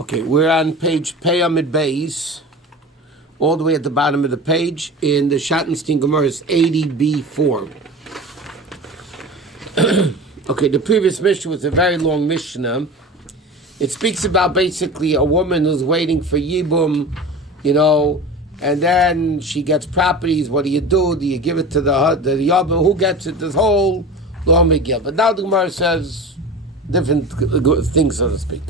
Okay, we're on page Pei Amid Beis, all the way at the bottom of the page in the Schottenstein Gemara's 80b4. Okay, the previous Mishnah was a very long Mishnah. It speaks about basically a woman who's waiting for Yibum, and then she gets properties. What do? Do you give it to the Yibum? Who gets it? This whole law Megillah. But now the Gemara says different things, so to speak.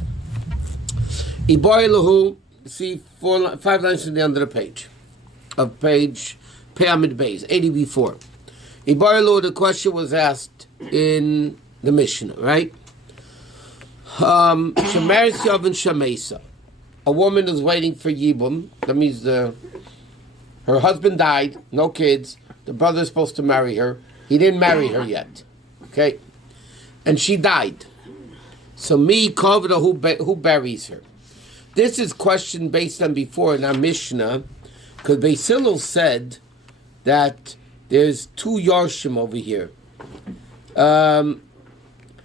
Iboilahu, see 5 lines from the end of the page, of page Pyramid Beis, 80b4. Iboilahu, the question was asked in the Mishnah, right? Shemeres Yavin Shamesa. A woman is waiting for Yibum. That means her husband died, no kids. The brother is supposed to marry her. He didn't marry her yet. Okay? And she died. So mi kovra, who buries her? This is question based on before in our Mishnah, because Beis Hillel said that there's 2 Yarshim over here. There's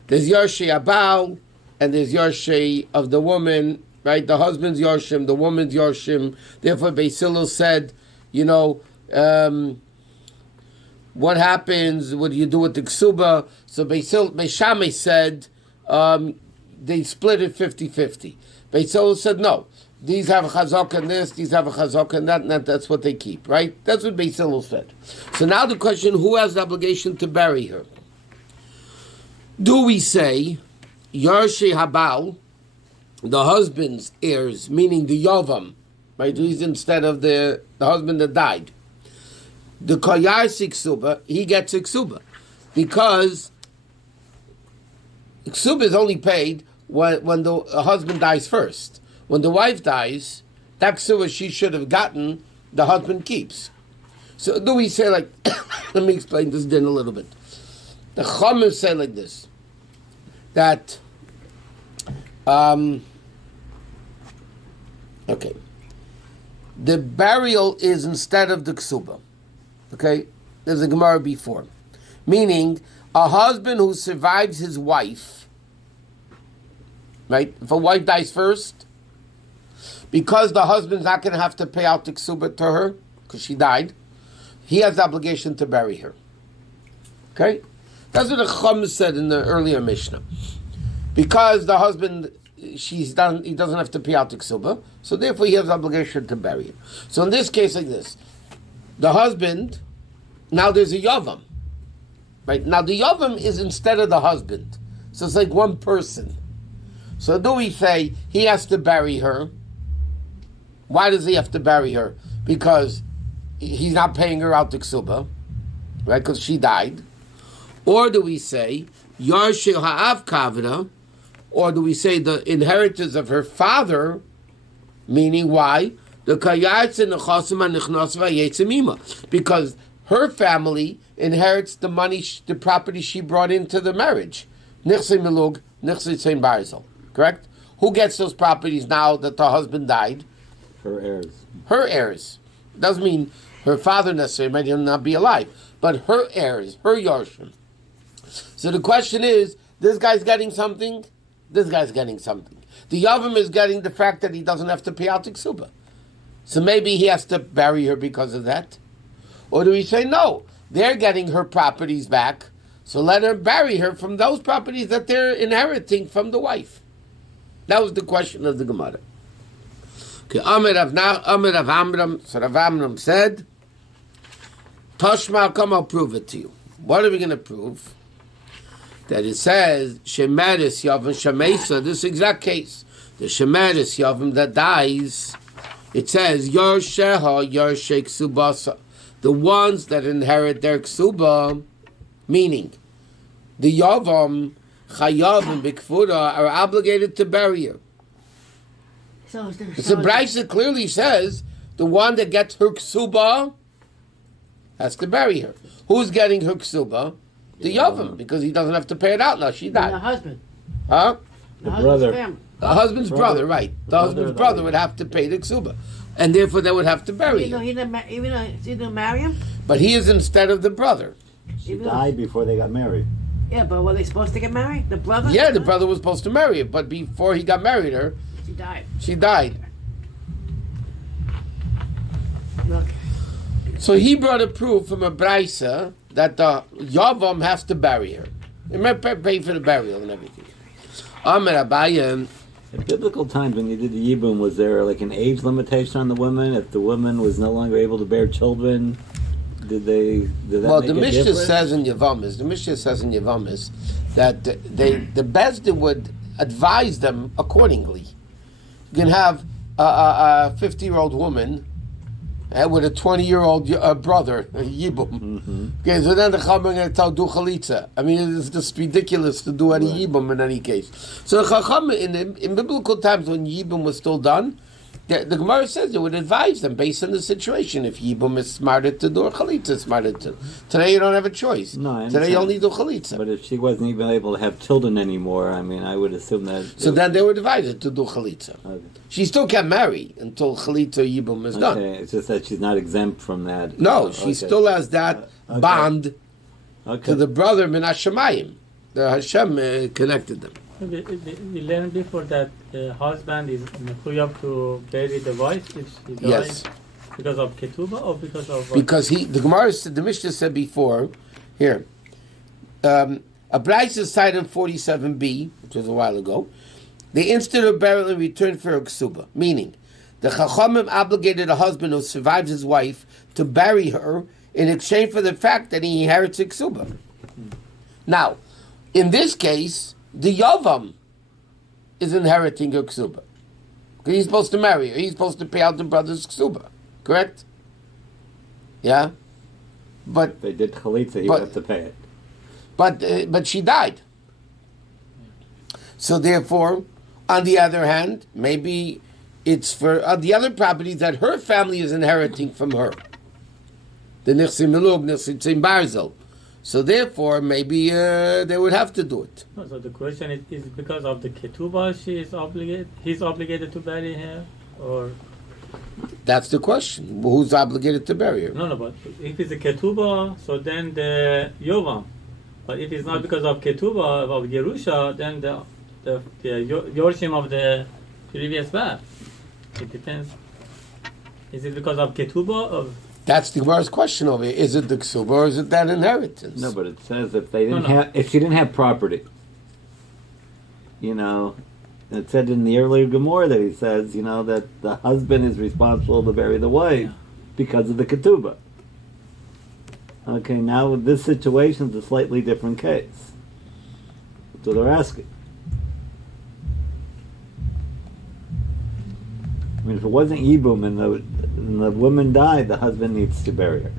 Yarshei Abal, and there's Yarshei of the woman, right? The husband's Yarshim, the woman's Yarshim. Therefore, Beis Hillel said, what happens? What do you do with the Ksuba? So Beis Shammai said they split it 50-50. Beis Hillel said no. These have a chazak and this, these have a chazak and that, and that's what they keep, right? That's what Beis Hillel said. So now the question, who has the obligation to bury her? Do we say Yarshei Habal, the husband's heirs, meaning the Yavam, right? He's instead of the husband that died. The Kayarsi Ksuba, he gets a Ksuba. Because Ksuba is only paid when the husband dies first. When the wife dies, that Ksuba she should have gotten, the husband keeps. So do we say let me explain this din a little bit. The Chachamim say like this, that, the burial is instead of the Ksuba. Okay? There's a Gemara before. Meaning, a husband who survives his wife, right? If a wife dies first, because the husband's not going to have to pay out the ksuba to her, because she died, he has the obligation to bury her. Okay? That's what the Chum said in the earlier Mishnah. Because the husband, he doesn't have to pay out the ksuba, so therefore he has the obligation to bury her. So in this case like this, the husband, now there's a Yavam. Right? Now the Yavam is instead of the husband. So it's like one person. So do we say he has to bury her? Why does he have to bury her? Because he's not paying her out the ksuba, right? Because she died. Or do we say Yarshei Ha'av Kavra? Or do we say the inheritance of her father? Meaning why? The because her family inherits the money, the property she brought into the marriage. Correct? Who gets those properties now that the husband died? Her heirs. Her heirs. Doesn't mean her father necessarily might not be alive, but her heirs, her Yarshim. So the question is, this guy's getting something, this guy's getting something. The Yavam is getting the fact that he doesn't have to pay out the ksuba. So maybe he has to bury her because of that. Or do we say, no, they're getting her properties back, so let her bury her from those properties that they're inheriting from the wife. That was the question of the Gemara. Okay, Amir Rav Amram, so Rav Amram said, Toshma, come, I'll prove it to you. What are we going to prove? That it says, Shemeres Yavim Shamesa, this exact case. The Shemeres Yavim that dies, it says, Yarsheha Yarshei Ksubasa. The ones that inherit their Ksuba, meaning, the Yavam, Chayavim Bikfura, are obligated to bury her. So Braisa clearly says the one that gets her ksuba has to bury her. Who's getting her ksuba? The Yavam, because he doesn't have to pay it out now. She died. The husband. Huh? The brother. The husband's brother, right. The husband's brother would have to pay the ksuba. And therefore they would have to bury her. Even though he didn't marry him? But he is instead of the brother. She died before they got married. Yeah, but were they supposed to get married? The brother? Yeah, the brother was supposed to marry her, but before he got married her, She died. She died. Look. So he brought a proof from a brisa that the Yavam has to bury her. He might pay for the burial and everything. Amar Abaye. In biblical times, when you did the Yibum, was there like an age limitation on the woman? If the woman was no longer able to bear children, did that Well, make the a Mishnah difference? says in Yavamis, that the Bezdin would advise them accordingly. You can have a 50-year-old woman with a 20-year-old brother, Yibum. Okay, so then the Chacham are going to tell, do chalitza. I mean, it's just ridiculous to do any Yibum in any case. So the Chacham, in biblical times when Yibum was still done, the Gemara says it would advise them based on the situation. If Yibum is smarter to do or chalitza is smarter to. Today you don't have a choice. No, Today you only do chalitza. But if she wasn't even able to have children anymore, I mean, I would assume that... So then they were divided to do chalitza. Okay. She still can't marry until chalitza Yibum is done. Okay, it's just that she's not exempt from that. No, she still has that bond to the brother min Hashemayim. The Hashem connected them. We learned before that the husband is mechuyav to bury the wife if she dies Yes. because of ketubah or because of... Because the Gemara said, the Mishnah said before, here, a Bryce is cited in 47b, which was a while ago, the instant of burial in return for a ksuba, meaning the Chachamim obligated a husband who survives his wife to bury her in exchange for the fact that he inherits a ksuba. Now, in this case, the Yavam is inheriting a ksuba. Because he's supposed to marry her. He's supposed to pay out the brother's ksuba. Correct? Yeah? But If they did chalitza, he would have to pay it. but she died. So therefore, on the other hand, maybe it's for the other properties that her family is inheriting from her. The Nechsim Milug, Nechsim Barzel. So therefore, maybe they would have to do it. No, so the question is because of the ketubah he's obligated to bury her, or... That's the question. Who's obligated to bury her? No, but if it's a ketubah, so then the yovam. But if it's not because of ketubah, of Yerusha, then the yorshim of the previous wife. It depends. Is it because of ketubah or... That's the Gemara's question over here. Is it the ksuba or is it that inheritance? No, but it says if they didn't have, if she didn't have property, it said in the earlier Gemara that he says, that the husband is responsible to bury the wife because of the ketubah. Okay, now this situation is a slightly different case. So they're asking. I mean, if it wasn't Yibum and the woman died, the husband needs to bury her.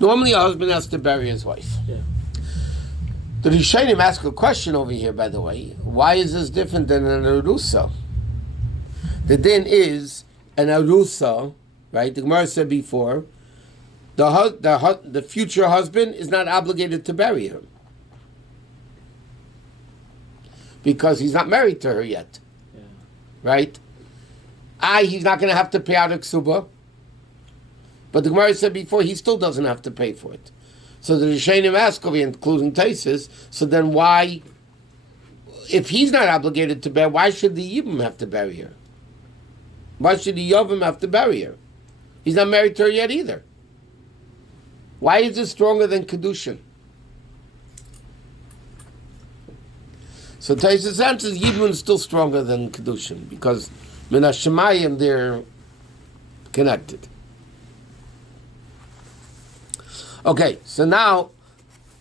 Normally a husband has to bury his wife. Yeah. The Rishonim ask a question over here, by the way. Why is this different than an arusa? The din is an arusa, right? The Gemara said before, the future husband is not obligated to bury her because he's not married to her yet, right? He's not going to have to pay out a ksuba, but the Gemara said before he still doesn't have to pay for it. So the Rishonim ask over here, including Taisus, so then why, if he's not obligated to bury, why should the Yibum have to bury her? Why should the Yavim have to bury her? He's not married to her yet either. Why is it stronger than Kedushin? So Taisus answers Yibum is still stronger than Kedushin because Min HaShemayim they're connected. Okay, so now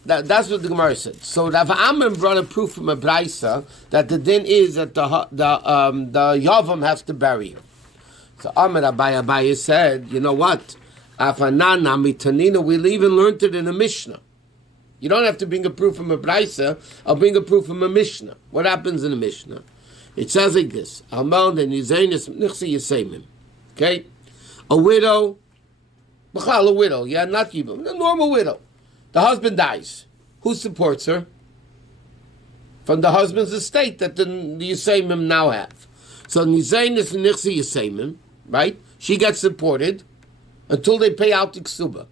that's what the Gemara said. So Rav Amram brought a proof from a brisa that the din is that the Yavam has to bury her. So Amar Abaye said, you know what? Afanana mitanina, we'll even learned it in a Mishnah. You don't have to bring a proof from a brisa. I'll bring a proof from a Mishnah. What happens in a Mishnah? It says like this: okay, a widow. A widow, yeah, not Yibum, a normal widow. The husband dies. Who supports her? From the husband's estate that the Yisaimim now have. So Nizain is Nixi Yisaimim, right? She gets supported until they pay out the ksuba,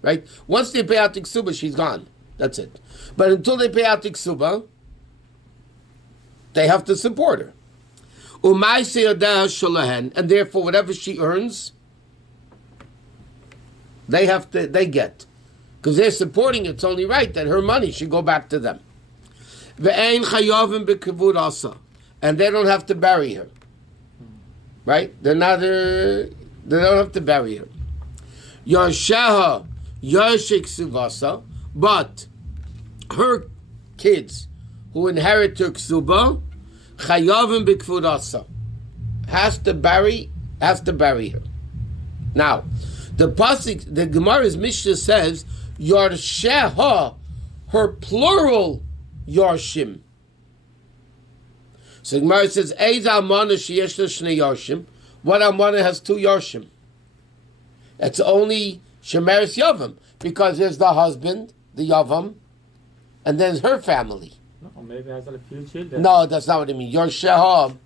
right? Once they pay out the ksuba, she's gone. That's it. But until they pay out the ksuba, they have to support her. And therefore, whatever she earns, they get. Because they're supporting it, it's only right that her money should go back to them. And they don't have to bury her. Right? They don't have to bury her. Yosheha Yoshik Suvasa, but her kids who inherit her ksuba, chayavim b'kvudasa, has to bury her. Now, the pasuk, the Gemara's Mishnah says, Yorsheha, her plural Yorshim. So the Gemara says, Eiz almana sheyesh la shnei Yorshim. What almana has two Yorshim? It's only Shemeres Yavam, because there's the husband, the Yavam, and there's her family. No, maybe has a few children. No, that's not what I mean. Yorsheha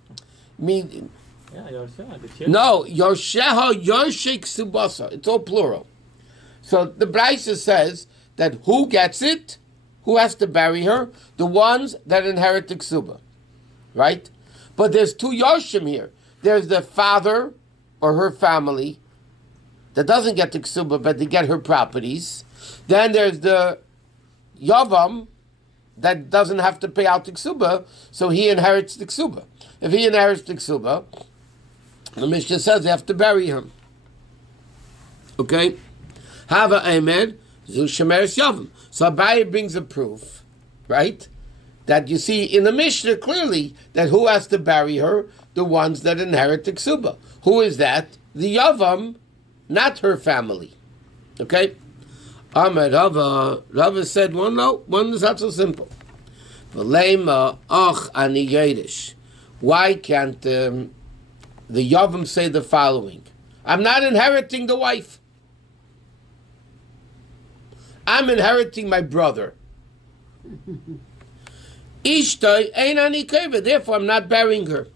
mean. Yeah, Yorsheha, the children. No, Yorsheha Yorshek Subasa. It's all plural. So the Brisa says that who gets it? Who has to bury her? The ones that inherit the Ksuba. Right? But there's two Yorshim here. There's the father or her family that doesn't get the Ksuba, but they get her properties. Then there's the Yavam that doesn't have to pay out the Ksuba, so he inherits the Ksuba. If he inherits the Ksuba, the Mishnah says they have to bury him. Okay? Hava Emed, Zu Shemeres Yavam. So Abaye brings a proof, right? That you see in the Mishnah clearly that who has to bury her? The ones that inherit the Ksuba. Who is that? The Yavam, not her family. Okay? Ahmed Rava said, well, no, one is not so simple. V'leima ach ani Yiddish. Why can't the Yavam say the following? I'm not inheriting the wife. I'm inheriting my brother. Ishtai ein ani keva. Therefore, I'm not burying her.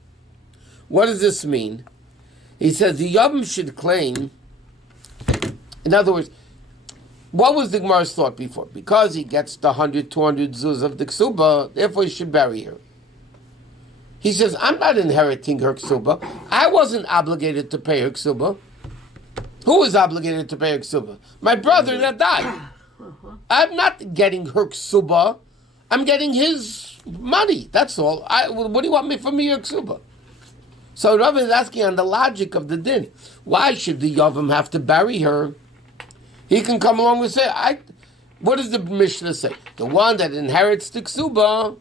What does this mean? He says the Yavam should claim. In other words, what was the Gemara's thought before? Because he gets the 100, 200 zuz of the ksuba, therefore he should bury her. He says, I'm not inheriting her ksuba. I wasn't obligated to pay her ksuba. Who was obligated to pay her ksuba? My brother that died. I'm not getting her ksuba. I'm getting his money. That's all. What do you want me from your ksuba? So Rabbi is asking on the logic of the din. Why should the Yavam have to bury her? He can come along and say, what does the Mishnah say? The one that inherits the ksuba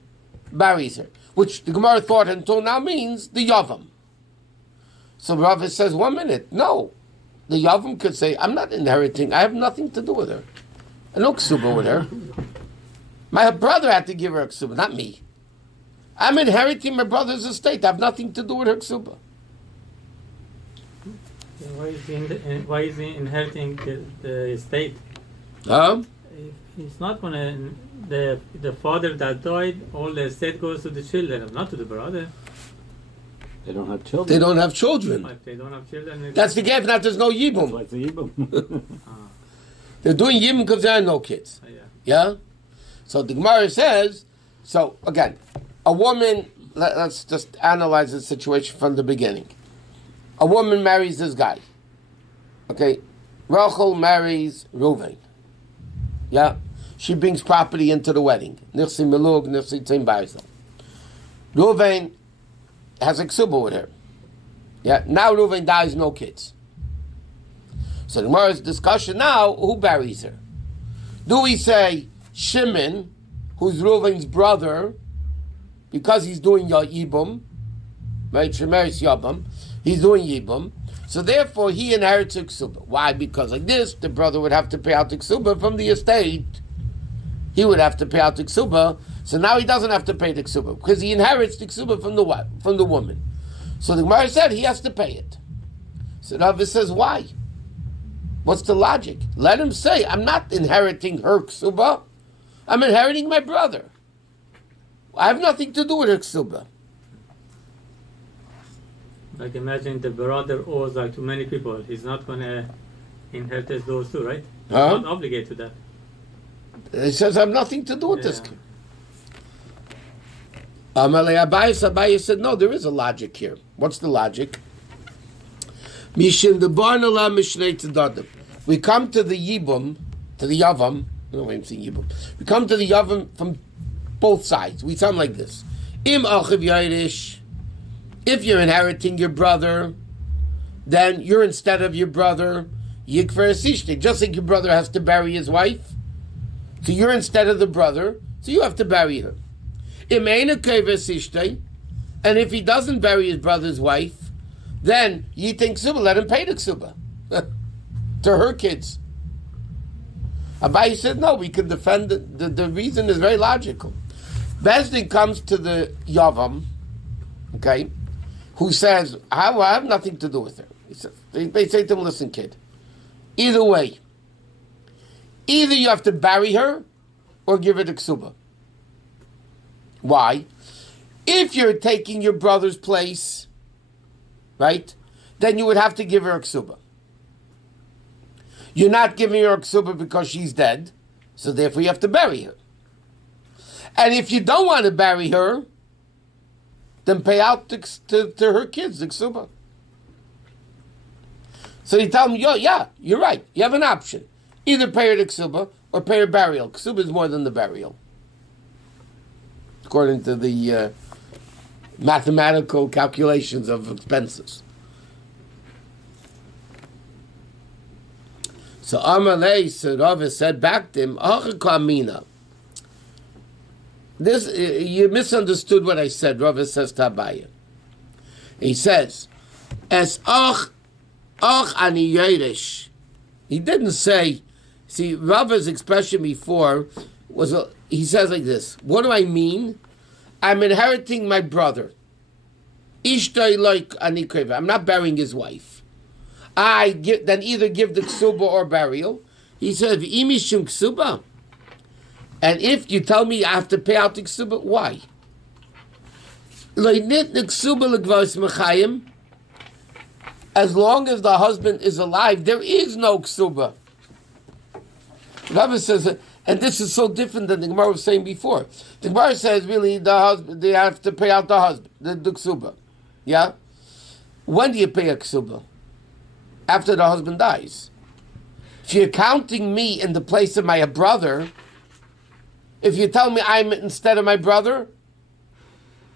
buries her, which the Gemara thought until now means the Yavam. So Rabbi says, 1 minute. No. The Yavam could say, I'm not inheriting. I have nothing to do with her. I no ksuba with her. My brother had to give her a ksuba, not me. I'm inheriting my brother's estate. I have nothing to do with her ksuba. Why is he inheriting the estate? He's not going to. The father that died, all the estate goes to the children, not to the brother. They don't have children. They don't have children. If they don't have children, that's the gap. Now there's no yibum. Like the yibum. They're doing yibum because there are no kids. Yeah. So the Gemara says. So again, a woman. Let's just analyze the situation from the beginning. A woman marries this guy. Okay, Rachel marries Reuven. Yeah, she brings property into the wedding. Nirsi Melug, Nirsi Tzim Barzal. Reuven has a ksuba with her. Yeah, now Reuven dies, no kids. So the Gemara's discussion now: who buries her? Do we say Shimon, who's Reuven's brother, because he's doing Yibum, right? Shemeres Yabam. He's doing Yibum, so therefore he inherits a ksuba. Why? Because like this, the brother would have to pay out the ksuba from the estate. He would have to pay out the ksuba, so now he doesn't have to pay the ksuba because he inherits the ksuba from the woman. So the Gemara said he has to pay it. So Rabbi says, why? What's the logic? Let him say, I'm not inheriting her ksuba. I'm inheriting my brother. I have nothing to do with her ksuba. Like imagine the brother owes like to many people. He's not going to inherit those two, right? He's not obligated to that. It says I have nothing to do with this. Abaye said, no, there is a logic here. What's the logic? We come to the Yibum, to the Yavam. No, I'm saying Yibum. We come to the Yavam from both sides. We sound like this. Im achiv yairish. If you're inheriting your brother, then you're instead of your brother. Yikfer esishte. Just like your brother has to bury his wife, so you're instead of the brother, so you have to bury her. Im eina keiv esishte. And if he doesn't bury his brother's wife, then Yitin Ksuba, let him pay the Ksuba to her kids. Abaye said, no, we can defend it. The reason is very logical. Bezdin comes to the Yavam, okay, who says, I have nothing to do with her. He says, they say to him, listen, kid, either way, either you have to bury her or give her the Ksuba. Why? If you're taking your brother's place, right, then you would have to give her a ksuba. You're not giving her a ksuba because she's dead, so therefore you have to bury her. And if you don't want to bury her, then pay out to her kids the ksuba. So you tell them, yeah, you're right. You have an option. Either pay her the ksuba or pay her burial. Ksuba is more than the burial, according to the mathematical calculations of expenses. So Amalei said, Rava said back to him, Kamina. This, you misunderstood what I said. Rava says to Abaye. He says, as ach ani yeresh. He didn't say, see, Rava's expression before was, he says like this, what do I mean? I'm inheriting my brother. Ishtay like anikeva. I'm not burying his wife. Then either give the ksuba or burial. He said, "Imishum ksuba." And if you tell me I have to pay out the ksuba, why? As long as the husband is alive, there is no ksuba. Rabbi says, and this is so different than the Gemara was saying before. The Gemara says, really, the husband, they have to pay out the husband, the ksuba. Yeah? When do you pay a ksuba? After the husband dies. If you're counting me in the place of my brother, if you tell me I'm instead of my brother,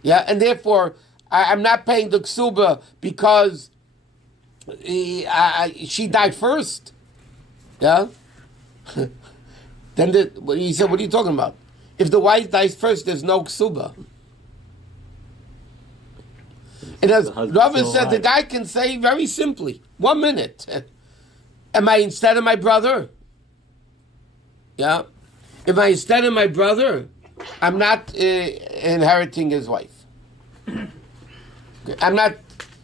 yeah, and therefore I'm not paying the ksuba because she died first, yeah, then he said, what are you talking about? If the wife dies first, there's no ksuba. And as Rabbi said, the guy can say very simply, 1 minute, am I instead of my brother? Yeah. If I instead of my brother, I'm not inheriting his wife. Okay. I'm not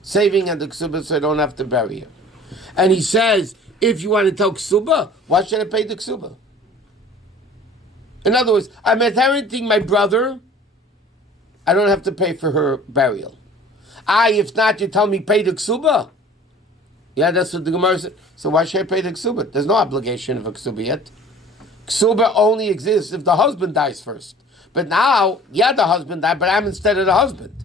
saving at the ksuba so I don't have to bury her. And he says, if you want to tell ksuba, why should I pay the ksuba? In other words, I'm inheriting my brother, I don't have to pay for her burial. If not, you tell me pay the ksuba. Yeah, that's what the Gemara said. So why should I pay the ksuba? There's no obligation of a ksuba yet. Ksuba only exists if the husband dies first. But now, yeah, the husband died, but I'm instead of the husband.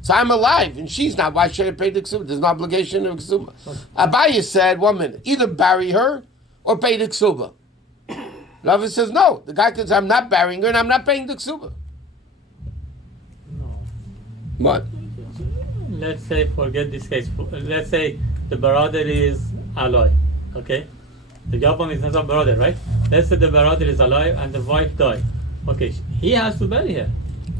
So I'm alive, and she's not. Why should I pay the ksuba? There's no obligation of ksuba. Abaye said, 1 minute, either bury her or pay the ksuba. Rabbi says, no. The guy says, I'm not burying her, and I'm not paying the ksuba. No. What? Let's say, forget this case. Let's say the brother is alive, okay? The Yavam is not a brother, right? Let's say the brother is alive and the wife died. Okay, he has to bury her.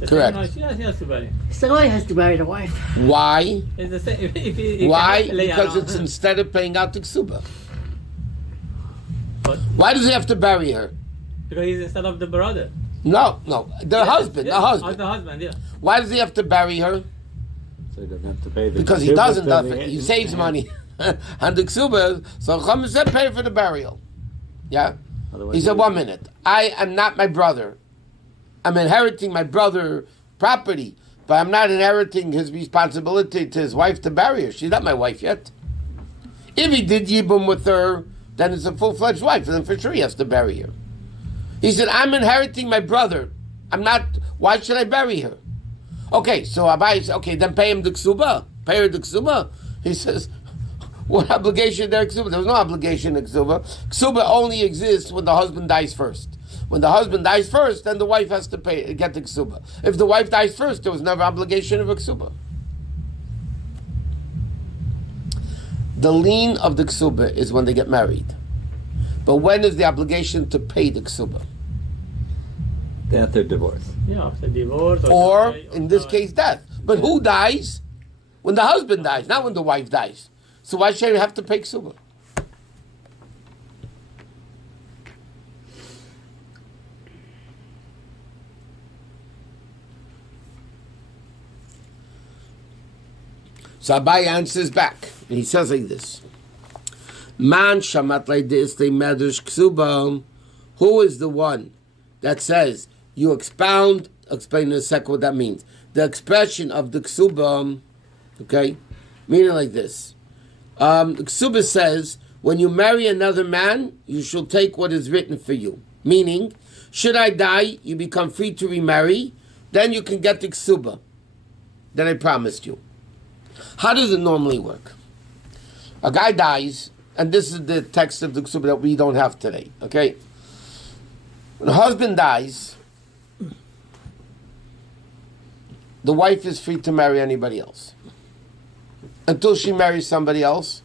Correct. He has to bury her. So he has to marry the wife. Why? It's the same. If Why? Because it's instead of paying out the ksuba. But why does he have to bury her? because he's instead of the brother. No, the husband. The husband, yeah. Why does he have to bury her? So he doesn't have to pay the Because he doesn't. He saves money on the ksuba. So Chum said, pay for the burial. Yeah. He said, 1 minute. I am not my brother. I'm inheriting my brother's property, but I'm not inheriting his responsibility to his wife to bury her. She's not my wife yet. If he did yibum with her, then it's a full-fledged wife, and then for sure he has to bury her. He said, I'm inheriting my brother. I'm not. Why should I bury her? Okay, so Abai says, okay, then pay him the ksuba. Pay her the ksuba. He says, what obligation there ksuba? There's no obligation in ksuba. Ksuba only exists when the husband dies first. When the husband dies first, then the wife has to get the ksuba. If the wife dies first, there was never obligation of a ksuba. The lien of the ksuba is when they get married. But when is the obligation to pay the ksuba? Death or divorce. Yeah, after divorce Or, die, in this die. case, death. But who dies? When the husband dies, not when the wife dies. So why should you have to pay ksuba? So Abai answers back. And he says like this. Man shamat leidis medrash ksuba. Who is the one that says, you explain in a second what that means. The expression of the ksuba, okay, meaning like this. Ksuba says, when you marry another man, you shall take what is written for you. Meaning, should I die, you become free to remarry, then you can get the ksuba that I promised you. How does it normally work? A guy dies, and this is the text of the ksuba that we don't have today, okay? When a husband dies, the wife is free to marry anybody else. Until she marries somebody else,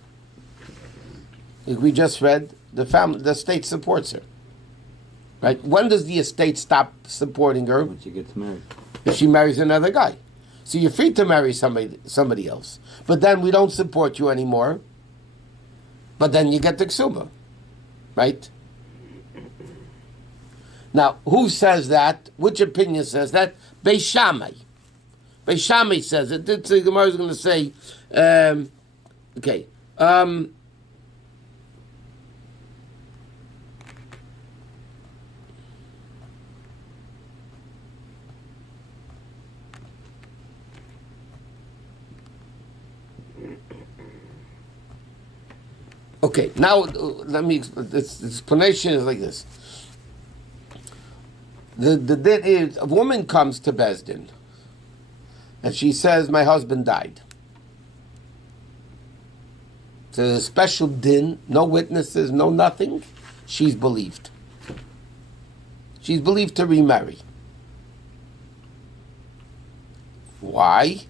like we just read, the state supports her. Right? When does the estate stop supporting her? When she gets married. If she marries another guy. So you're free to marry somebody else. But then we don't support you anymore. But then you get the ksuba. Right? Now, who says that? Which opinion says that? Beis Shammai. Beis Shammai says it. The Gemara is going to say, okay. Okay, now let me. This explanation is like this. The din is, a woman comes to Bezdin, and she says, my husband died. So there's a special din, no witnesses, no nothing. She's believed. She's believed to remarry. Why?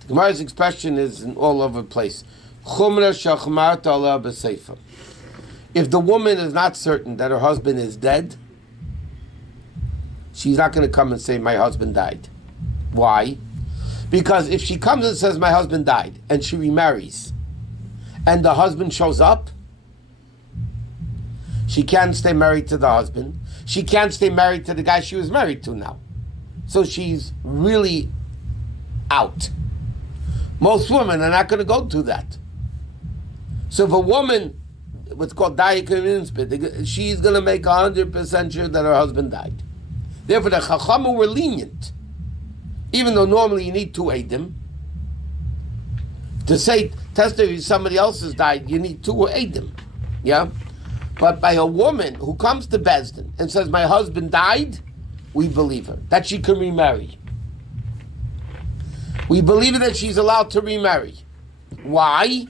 The Gemara's expression is all over the place. If the woman is not certain that her husband is dead, she's not going to come and say, my husband died. Why? Because if she comes and says, my husband died, and she remarries, and the husband shows up, she can't stay married to the husband. She can't stay married to the guy she was married to now. So she's really out. Most women are not going to go through that. So if a woman, what's called dayik, she's going to make 100% sure that her husband died. Therefore, the Chachamim were lenient. Even though normally you need two Eidim. To say, testify if somebody else has died, you need two Eidim. Yeah? But by a woman who comes to Bezdin and says, my husband died, we believe her. That she can remarry. We believe that she's allowed to remarry. Why?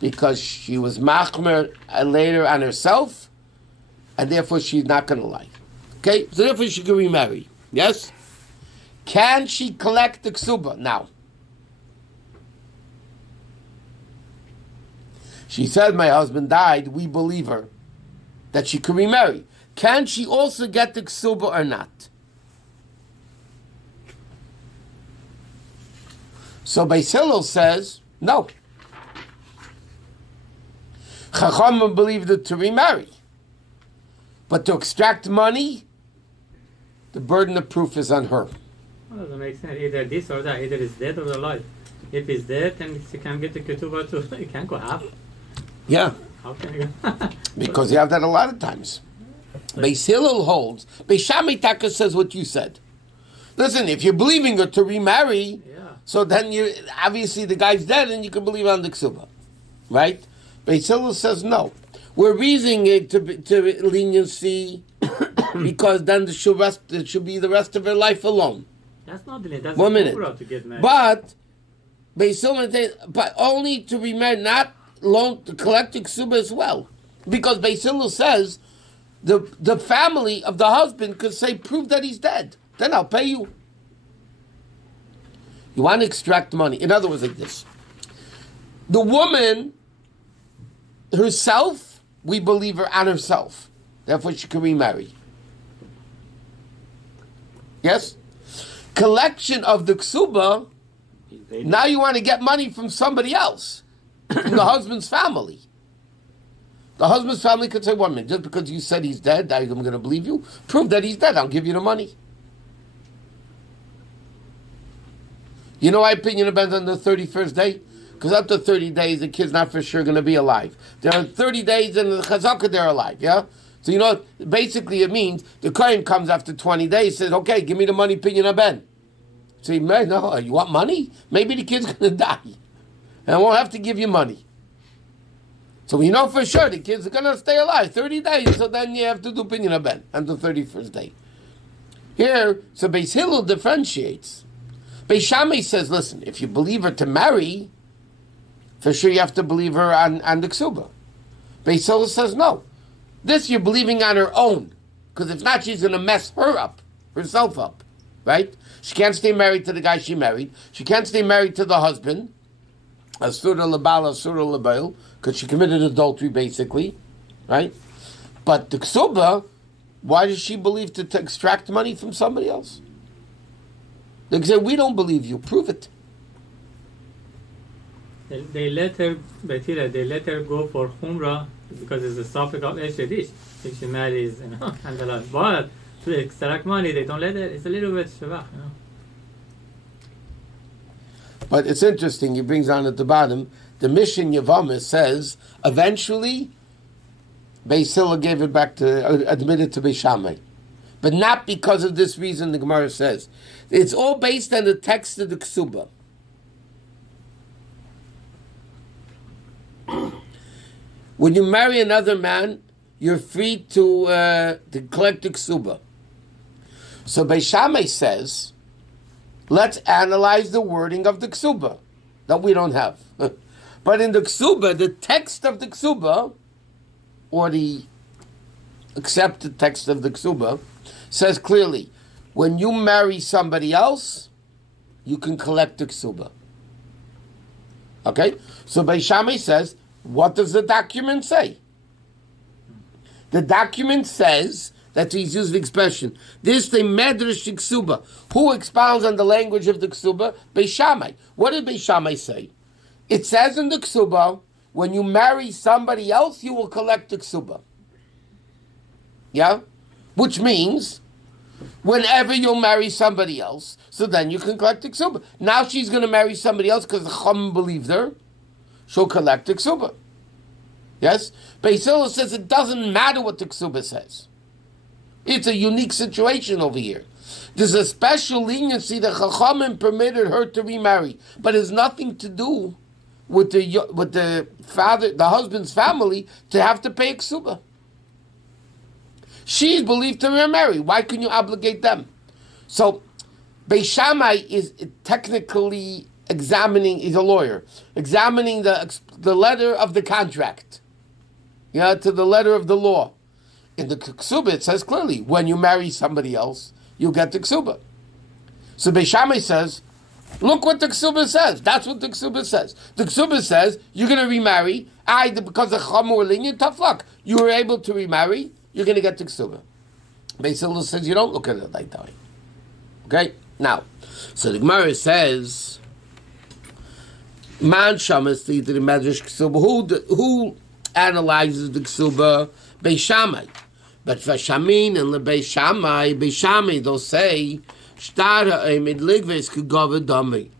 Because she was machmer later on herself, and therefore she's not going to lie. Okay? So therefore she can remarry. Yes? Can she collect the ksuba? Now. She said, my husband died, we believe her, that she can remarry. Can she also get the ksuba or not? So Beis Hillel says, no. Chachamim believed her to remarry. But to extract money, the burden of proof is on her. Well, doesn't make sense. Either this or that. Either it's dead or alive. If it's dead, then she can get the ketubah too. You can't go half. Yeah. How can you go? Because you have that a lot of times. Beis Hillel holds. Beis Shammai Taka says what you said. Listen, if you're believing her to remarry, so then you obviously the guy's dead and you can believe on the ksuba. Right? Beis Hillel says no. We're reasoning it to leniency because then it should be the rest of her life alone. That's not delay. That's 1 minute. to get married. But only to be married, not loan to collect ksuba as well, because Beis Hillel says the family of the husband could say, prove that he's dead, then I'll pay you. You want to extract money. In other words, like this: the woman herself, we believe her on herself, therefore she can remarry. Yes. Collection of the ksuba. Now you want to get money from somebody else, from the husband's family. The husband's family could say, 1 minute, just because you said he's dead, I'm going to believe you. Prove that he's dead, I'll give you the money. You know, my opinion depends on the 31st day, because after 30 days, the kid's not for sure going to be alive. There are 30 days in the chazakah, they're alive, yeah? So, you know, basically it means the Kohen comes after 20 days, says, okay, give me the money, pinyin ben. So you may, no, you want money? Maybe the kid's going to die. And I won't have to give you money. So we know for sure the kids are going to stay alive 30 days, so then you have to do pinyin ben on the 31st day. Here, so Beis Hillel differentiates. Beis Shammai says, listen, if you believe her to marry, for sure you have to believe her on the ksuba. Beis Hillel says, no. This you're believing on her own, because if not, she's going to mess herself up, right? She can't stay married to the guy she married. She can't stay married to the husband, asura lebal, asura lebail, because she committed adultery, basically, right? But the ksuba, why does she believe to extract money from somebody else? They say, we don't believe you. Prove it. They let her, Betira, they let her go for Humrah because it's a topic of Eshedish. If she marries, and the lot. But to extract money, they don't let her. It's a little bit shavach, But it's interesting, he brings on at the bottom, the Mission Yevamah says, eventually, Beis Hillel gave it back to, admitted to Beis Shammai. But not because of this reason, the Gemara says. It's all based on the text of the Ksuba. When you marry another man, you're free to collect the Ksuba. So Beis Shammai says, let's analyze the wording of the Ksuba that we don't have. But in the Ksuba, the text of the Ksuba, or the accepted text of the Ksuba, says clearly, when you marry somebody else, you can collect the Ksuba. Okay? So Beis Shammai says, what does the document say? The document says that he's using the expression, this the medrash ksuba. Who expounds on the language of the ksuba? Beis Shammai. What did Beis Shammai say? It says in the ksuba, when you marry somebody else, you will collect the ksuba. Yeah? Which means, whenever you'll marry somebody else, so then you can collect the ksuba. Now she's going to marry somebody else because the Chum believed her, she'll collect the ksuba. Yes? Beis Hillel says it doesn't matter what the ksuba says. It's a unique situation over here. There's a special leniency that Chachamim permitted her to remarry, but it has nothing to do with the father, the husband's family, to have to pay ksuba. She's believed to remarry. Why can you obligate them? So, Beis Shammai is technically examining. He's a lawyer, examining the letter of the contract, to the letter of the law. In the ksuba, it says clearly, when you marry somebody else, you get the ksuba. So Beis Shammai says, look what the ksuba says. That's what the ksuba says. The ksuba says, you're going to remarry. Because of chamor linyan, tough luck. You were able to remarry, you're going to get the ksuba. Beis Hillel says, you don't look at it like that way. Okay? Now, so the Gemara says, Man shamas the medrash ksuba. Who analyzes the ksuba? Beis Shammai. But for Shamin and the Beis Shammai, they'll say,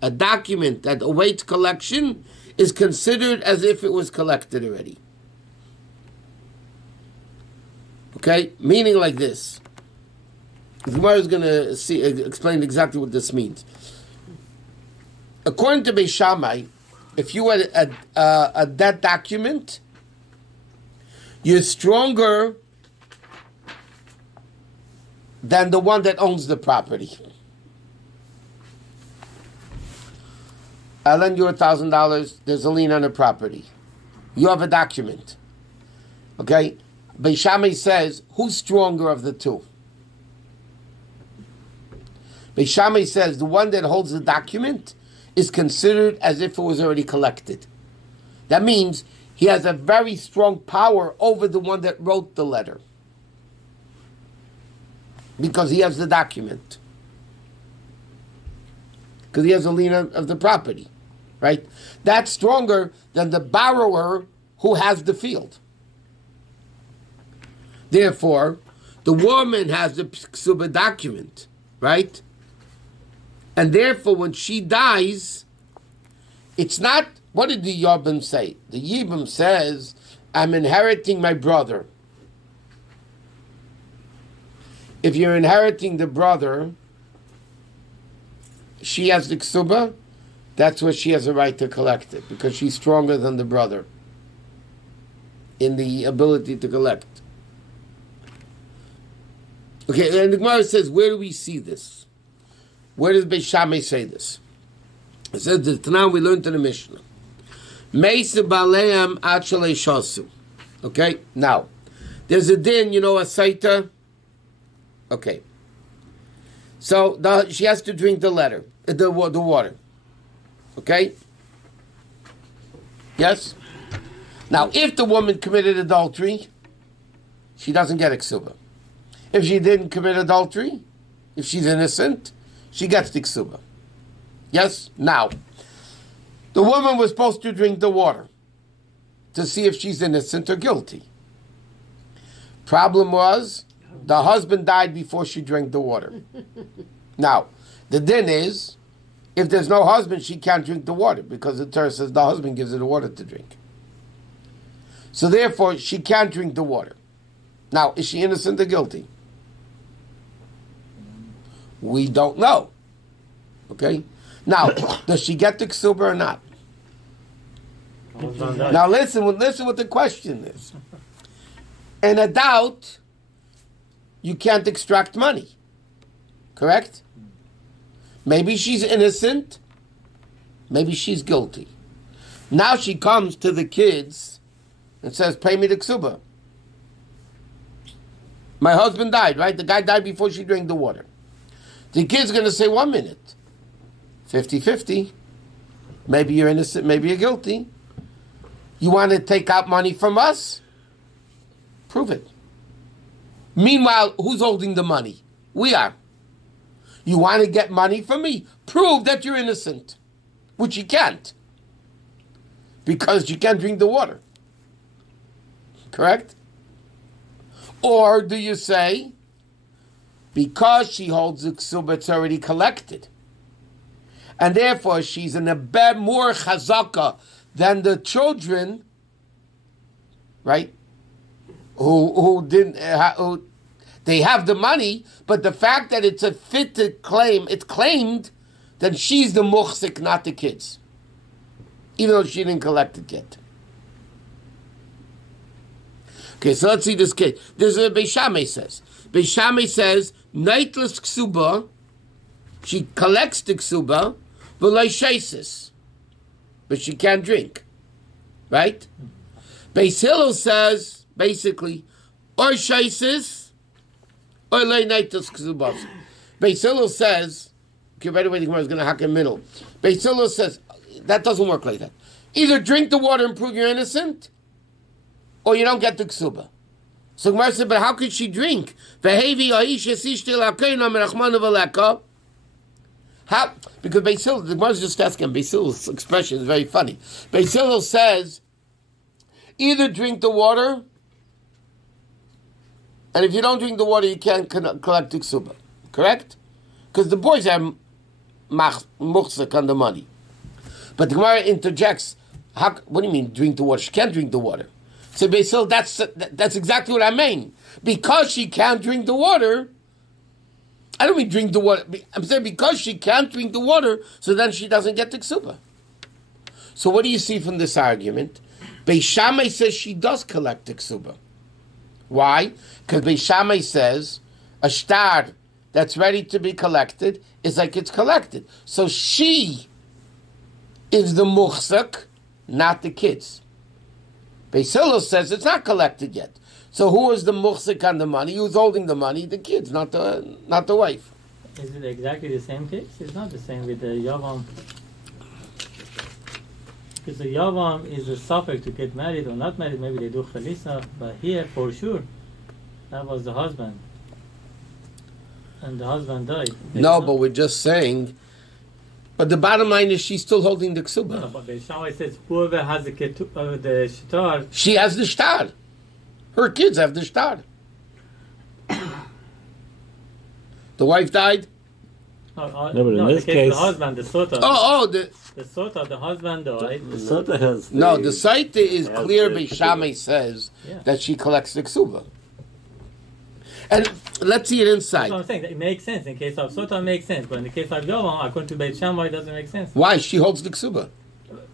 a document that awaits collection is considered as if it was collected already. Okay? Meaning like this. The Gemara is going to explain exactly what this means. According to Beis Shammai, if you had a debt document, you're stronger than the one that owns the property. I lend you $1,000. There's a lien on the property. You have a document. Okay? Beis Shammai says, who's stronger of the two? Beis Shammai says the one that holds the document is considered as if it was already collected. That means he has a very strong power over the one that wrote the letter. Because he has the document. Because he has a lien of the property. Right? That's stronger than the borrower who has the field. Therefore, the woman has the ksuba document. Right? And therefore, when she dies, it's not, what did the Yibam say? The Yibam says, I'm inheriting my brother. If you're inheriting the brother, she has the ksuba, that's where she has a right to collect it, because she's stronger than the brother in the ability to collect. Okay, and the Gemara says, where do we see this? Where does Beis Shammai say this? It says the Tanakh we learned in the Mishnah. Meisa baleim achalei shasu. Okay, now there's a din, a saita. Okay, so she has to drink the water. Okay, yes. Now, if the woman committed adultery, she doesn't get a ksuba. If she didn't commit adultery, if she's innocent, she gets the ksuba. Yes? Now, the woman was supposed to drink the water to see if she's innocent or guilty. Problem was, the husband died before she drank the water. Now, the din is, if there's no husband, she can't drink the water, because the Torah says the husband gives her the water to drink. So therefore, she can't drink the water. Now, is she innocent or guilty? We don't know. Okay? Now, does she get the ksuba or not? Now listen what the question is. In a doubt, you can't extract money. Correct? Maybe she's innocent. Maybe she's guilty. Now she comes to the kids and says, pay me the ksuba. My husband died, right? The guy died before she drank the water. The kid's going to say, 1 minute. 50-50. Maybe you're innocent, maybe you're guilty. You want to take out money from us? Prove it. Meanwhile, who's holding the money? We are. You want to get money from me? Prove that you're innocent. Which you can't. Because you can't drink the water. Correct? Or do you say, because she holds the ksuba, it's already collected. And therefore she's in a bed more chazaka than the children, right? Who didn't, they have the money, but the fact that it's a fitted claim, it's claimed, then she's the muhsik, not the kids. Even though she didn't collect it yet. Okay, so let's see this case. This is what Beis Shammai says. Beis Shammai says, nightless ksuba, she collects the ksuba, v'lai sheisis, but she can't drink. Right? Beis Hillel says, basically, or sheisis, or lay nightless ksuba. Beis Hillel says, okay, right away the Gemara is going to hack in the middle. Beis Hillel says, that doesn't work like that. Either drink the water and prove you're innocent, or you don't get the ksuba. So Gemara said, but how could she drink? How? Because Beis Hillel, the Gemara is just asking, Beis Hillel's expression is very funny. Beis Hillel says, either drink the water, and if you don't drink the water, you can't collect the ksuba. Correct? Because the boys have muhsik on the money. But the Gemara interjects, what do you mean, drink the water? She can't drink the water. So Beis Hillel, that's exactly what I mean. Because she can't drink the water, I don't mean drink the water. I'm saying because she can't drink the water, so then she doesn't get the ksuba. So what do you see from this argument? Beis Shammai says she does collect the ksuba. Why? Because Beis Shammai says a star that's ready to be collected is like it's collected. So she is the muhsak, not the kids. Beis Hillel says it's not collected yet. So who is the muhsak on the money? Who's holding the money? The kids, not the wife. Is it exactly the same case? It's not the same with the Yavam. Because the Yavam is a suffix to get married or not married. Maybe they do Chalisa. But here, for sure, that was the husband. And the husband died. No, but we're just saying. But the bottom line is she's still holding the ksuba. No, but the Shammai says whoever has the shtar. She has the shtar. Her kids have the shtar. The wife died. No, but in this case, the husband, the sota. The sota, the husband died. The sota has No, the saita is has clear. the Beis Shammai says Yeah. that she collects the ksuba. And let's see it inside. That's what I'm saying. It makes sense. In case of sota, it makes sense. But in the case of Yavam, according to Beit Shammai, it doesn't make sense. Why? She holds the ksuba.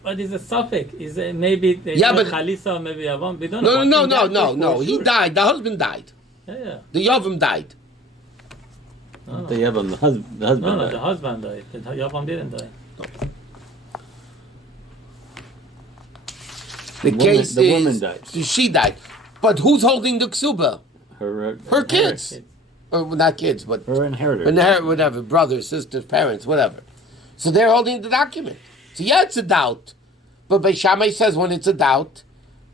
But it's a suffix. Is maybe but Chalisa, maybe Yavam. We don't know. No. He died. The husband died. Yeah. The Yavam died. No. the Yavam, the husband. No, died. the husband died. The Yavam didn't die. The case the is woman died. she died. But who's holding the ksuba? Her Kids. Or not kids, but Her inheritor. whatever, brothers, sisters, parents, whatever. So they're holding the document. So yeah, it's a doubt. But Beis Shammai says when it's a doubt,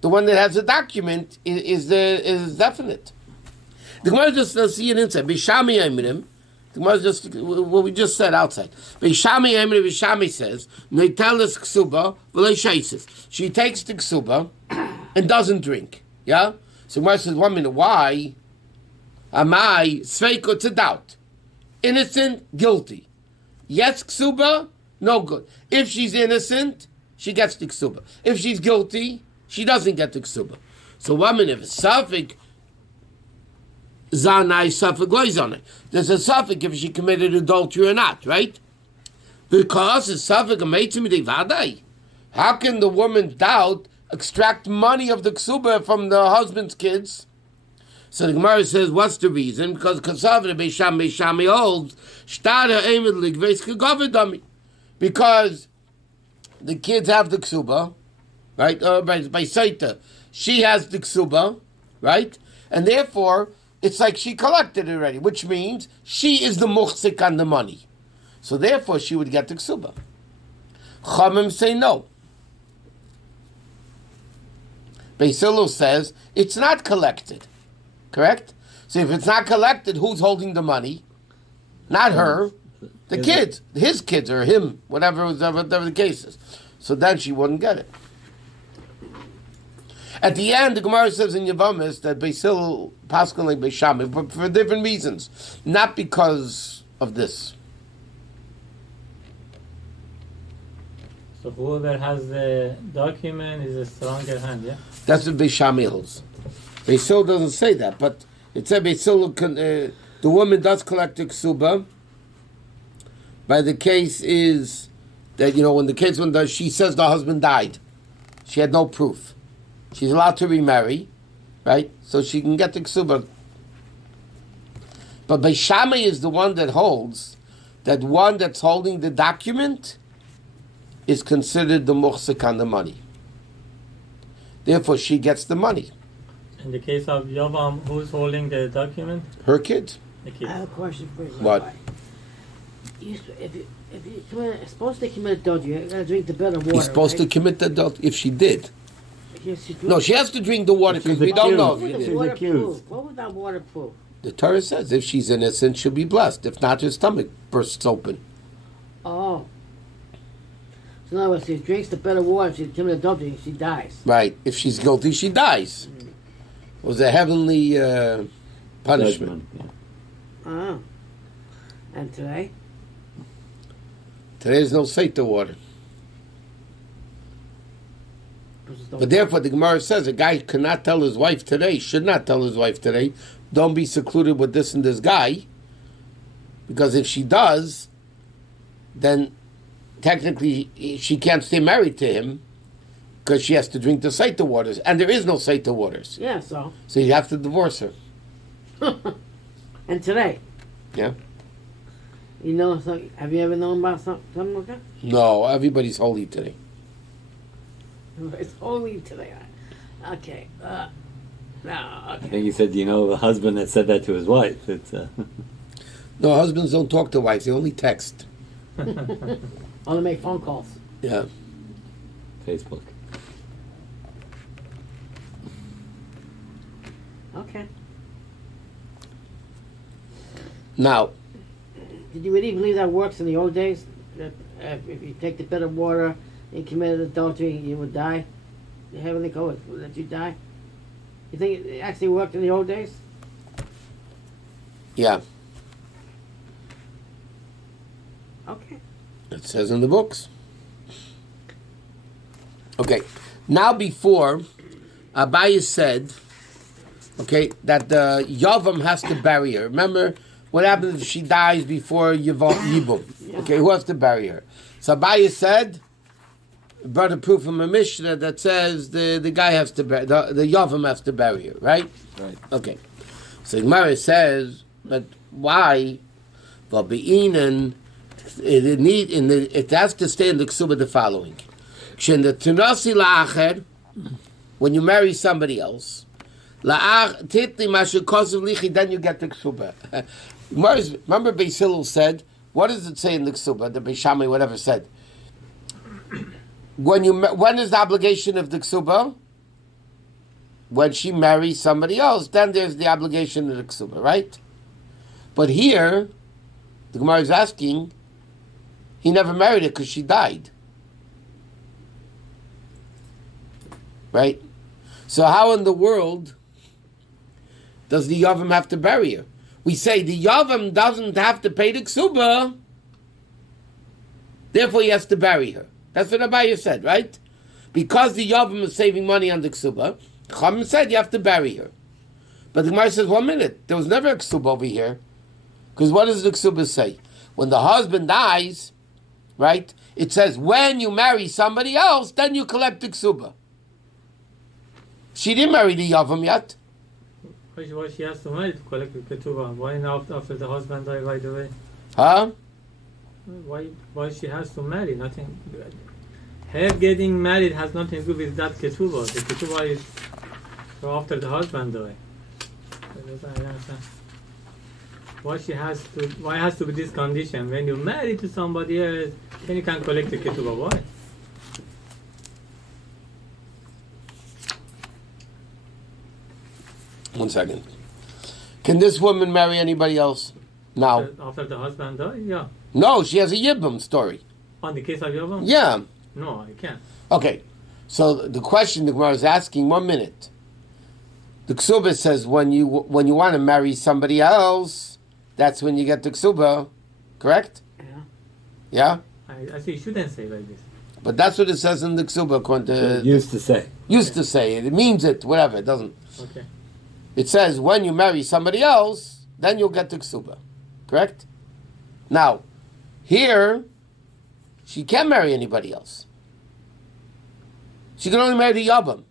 the one that has the document is definite. The Gemara just see it inside. Beis Shammai Emrim. The Gemara just what we just said outside. Beis Shammai Emrim. Beis Shammai says Neiteles ksuba v'lo sheises. She takes the ksuba and doesn't drink. Yeah. So Gemara says 1 minute. Why? Am I sveiko? It's a doubt. Innocent, guilty. Yes, ksuba. No good. If she's innocent, she gets the ksuba. If she's guilty, she doesn't get the ksuba. So 1 minute. Safik zanai safik loizanai. There's a safik if she committed adultery or not, right? Because it's safik ameitzim vadai. How can the woman doubt extract money of the ksuba from the husband's kids? So the Gemara says, what's the reason? Because Kasavra Beis Shammai holds Shtara Eimed Ligveis Kegovedami. Because the kids have the ksuba, right? By Saita, she has the ksuba, right? And therefore, it's like she collected it already, which means she is the muhsik on the money. So therefore, she would get the ksuba. Chamim say no. Beis Hillel says it's not collected. Correct? So if it's not collected, who's holding the money? Not her. The kids. His kids or him, whatever the case is. So then she wouldn't get it. At the end, the Gemara says in Yavamis that Beis Hillel paskin like Beis Shammai, but for different reasons. Not because of this. So whoever has the document is a stronger hand, yeah? That's what Beis Shammai holds. Beis Hillel doesn't say that, but it said Beis Hillel the woman does collect the ksuba. By the case is that, when the case one does, she says the husband died. She had no proof. She's allowed to remarry, right? So she can get the ksuba. But Beis Shammai is the one that holds that one that's holding the document is considered the muhsik on the money. Therefore, she gets the money. In the case of Yavam, who's holding the document? Her kids. The I kid. have a question for you. What? Rabbi. If you supposed to commit adultery, you gotta drink the bitter water. He's supposed to right? commit the adult if she did. Yes, you No, she has to drink the water If she's because we don't know if What she would did. the water accused. prove? What would that water prove? The Torah says if she's innocent, she'll be blessed. If not, her stomach bursts open. Oh. So in other words, she drinks the bitter water, she commits adultery, she dies. Right. If she's guilty, she dies. It was a heavenly punishment. Judgment, yeah. Oh. And today? Today there's no Seder water. But therefore, the Gemara says a guy cannot tell his wife today, should not tell his wife today, don't be secluded with this and this guy, because if she does, then technically she can't stay married to him because she has to drink the Seder waters, and there is no Seder waters. Yeah, so. So you have to divorce her. And today. Yeah. You know, have you ever known about something like that? No, everybody's holy today. It's only today. Okay. No, I okay. think he said, the husband that said that to his wife. It's No, husbands don't talk to wives; they only text. Only make phone calls. Yeah. Facebook. Okay. Now, Did you really believe that works in the old days? That if you take the bitter water and committed adultery, you would die? The heavenly code would let you die? You think it actually worked in the old days? yeah, Okay. it says in the books. Okay, now before Abaye said, okay, that the Yavam has to bury her. Remember what happens if she dies before Yibum? Okay, who has to bury her? So Abaye said, brought a proof from a Mishnah that says the guy has to bury, the Yavam has to bury her, right? Right. Okay. So Gemara says, but why? Well, be'inan, it has to stay in the Ksuba the following. When you marry somebody else, then you get the Ksuba. Remember Beis Hillel said, what does it say in the Ksuba? The Beis Shammai, whatever said. When is the obligation of the Ksuba? When she marries somebody else, then there's the obligation of the Ksuba, right? But here, the Gemara is asking, he never married her because she died. Right? So how in the world does the Yavam have to bury her? We say the Yavam doesn't have to pay the Ksuba, therefore he has to bury her. That's what Abaye said, right? Because the Yavam is saving money on the Ksuba, Chachamim said you have to bury her. But the Gemara says, 1 minute, there was never a Ksuba over here. Because what does the Ksuba say? When the husband dies, right, it says, when you marry somebody else, then you collect the Ksuba. She didn't marry the Yavam yet. Why she has to marry to collect the ketubah? Why not after the husband died right away? Huh? Why she has to marry? Nothing. Her getting married has nothing to do with that ketubah. The ketubah is for after the husband died. I understand. Why has to be this condition? When you marry to somebody else, then you can collect the ketubah. Why? One second. Can this woman marry anybody else now? After the husband died? Yeah. No, she has a Yibum story. On the case of Yavam? Yeah. No, I can't. Okay. So the question the Gemara is asking, 1 minute. The Ksuba says when you want to marry somebody else, that's when you get the Ksuba, correct? Yeah. Yeah? I say you shouldn't say like this. But that's what it says in the Ksuba. Used to say. Used to say it. It means it, whatever. It doesn't. Okay. It says when you marry somebody else, then you'll get the Ksuba. Correct? Now, here, she can't marry anybody else. She can only marry the Yavam.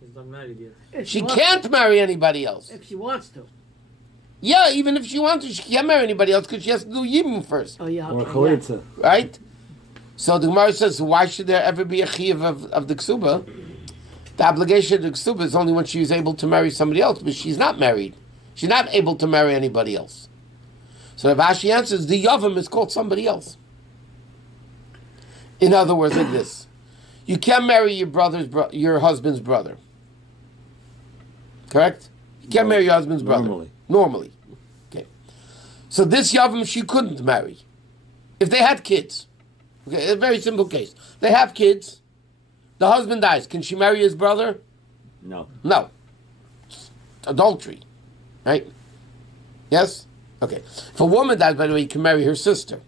She's not married yet. If She wants can't marry anybody else. If she wants to. Yeah, even if she wants to, she can't marry anybody else because she has to do Yibum first. Oh, yeah. Or Okay, chalitza. Right? So the Gemara says, why should there ever be a chiyuv of the Ksuba? The obligation of the Ksuba is only when she is able to marry somebody else, but she's not married. She's not able to marry anybody else. So Rav Ashi answers, the Yavam is called somebody else. In other words, like this. You can't marry your husband's brother. Correct? You can't marry your husband's brother. Normally. Okay. So this Yavam she couldn't marry. If they had kids. Okay, a very simple case. They have kids. The husband dies. Can she marry his brother? No. No. It's adultery. Right? Yes? Okay. If a woman dies, by the way, you can marry her sister.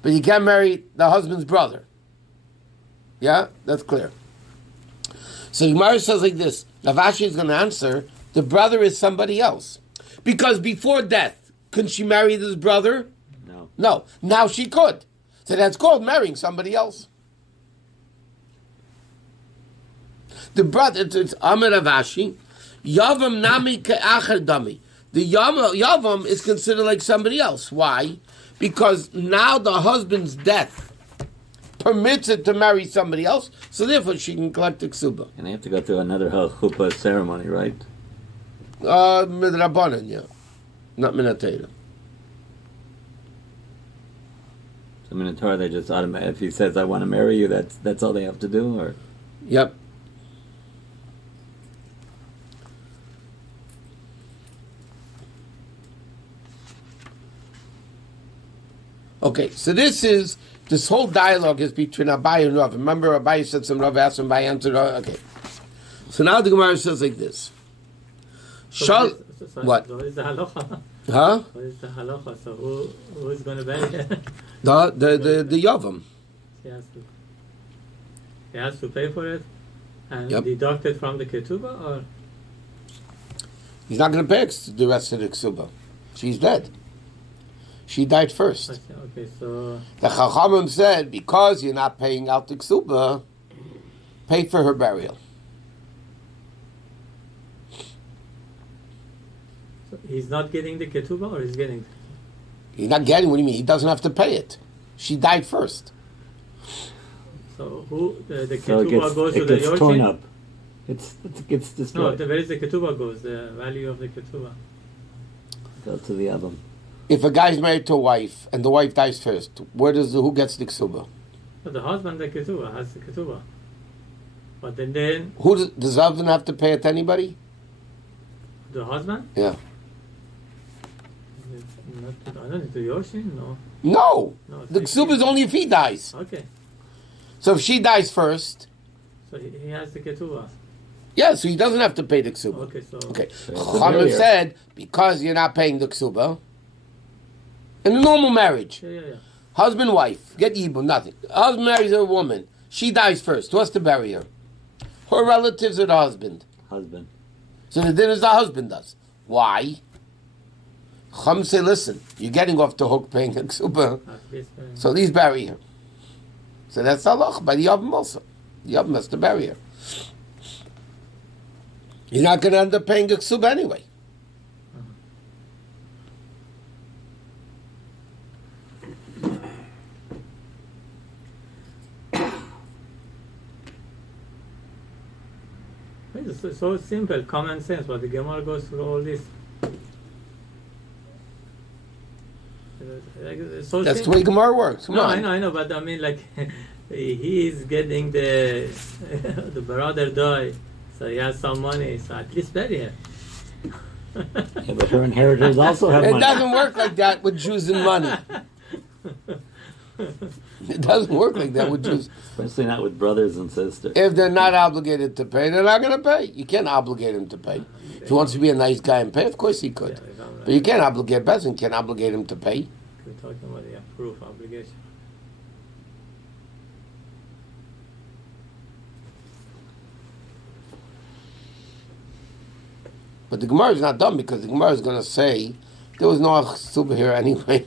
But you can't marry the husband's brother. Yeah? That's clear. So the Gemara says like this. Rav Ashi is going to answer, the brother is somebody else. Because before death, couldn't she marry this brother? No. No. Now she could. So that's called marrying somebody else. The brother, it's Amar Rav Ashi, Yavam nami ke'acher dami. The Yavam is considered like somebody else. Why? Because now the husband's death permits it to marry somebody else, so therefore she can collect the ksuba. And they have to go through another chuppah ceremony, right? Midrabanan, yeah. Not minatayra. So in the Torah, they just automatically, if he says, I want to marry you, that's all they have to do? Or Yep. Okay, so this whole dialogue is between Rabbi and Rav. Remember, Rabbi said some Rav asked him, Rabbi answered. Okay, so now the Gemara says like this. What? So what is the halacha? Huh? What is the halacha? So who is going to bury it? The Yavam. He has to pay for it and Yep. deduct it from the ketubah, or He's not going to pay the rest of the ksuba. She's dead. She died first. okay, so The Chachamim said, because you're not paying out the ksuba, pay for her burial. he's not getting the ketubah, or he's getting? He's not getting, what do you mean? He doesn't have to pay it. She died first. So who the so ketubah goes to it the gets torn yorshim? up. It gets No, destroyed. where is the ketubah goes? The value of the ketubah. Go to the Yavam. If a guy's married to a wife and the wife dies first, who gets the ksuba? So the husband, the ketubah, has the ketubah. But then Does the husband have to pay it to anybody? the husband? Yeah. I don't need to yorshim. No. No. No. The ksuba is only if he dies. Okay. So if she dies first, So he has the ketubah. yeah, so he doesn't have to pay the ksuba. Okay, so Okay. So Chachamim barrier. said, because you're not paying the ksuba, in a normal marriage, yeah. husband, wife, get yibum, nothing. Husband marries a woman, she dies first. Who has to bury her? Her relatives or the husband? Husband. So the dinner the husband does. Why? Chum say, listen, you're getting off the hook paying the ksuba, At least, so these bury her. So that's halach by the Yavam also. The Yavam has to bury her. You're not going to end up paying the ksuba anyway. it's so simple, common sense, but the Gemara goes through all this. It's so That's the simple. way Gemara works. Come No, on. I know, but I mean, like, he is getting the the brother die, so he has some money, so at least bury her. Yeah, but her inheritors also have It money. doesn't work like that with Jews and money. It doesn't work like that with Jews. Especially not with brothers and sisters. If they're not obligated to pay, they're not going to pay. You can't obligate him to pay. If he wants to be a nice guy and pay, of course he could. Yeah, But you can't obligate, Bezin can't obligate him to pay. We're talking about the proof obligation. But the Gemara is not done because the Gemara is going to say there was no ksuba here anyway.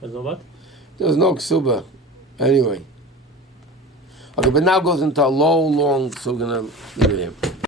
So what? There was no ksuba anyway. Okay, but now goes into a long, so we're going to leave it here.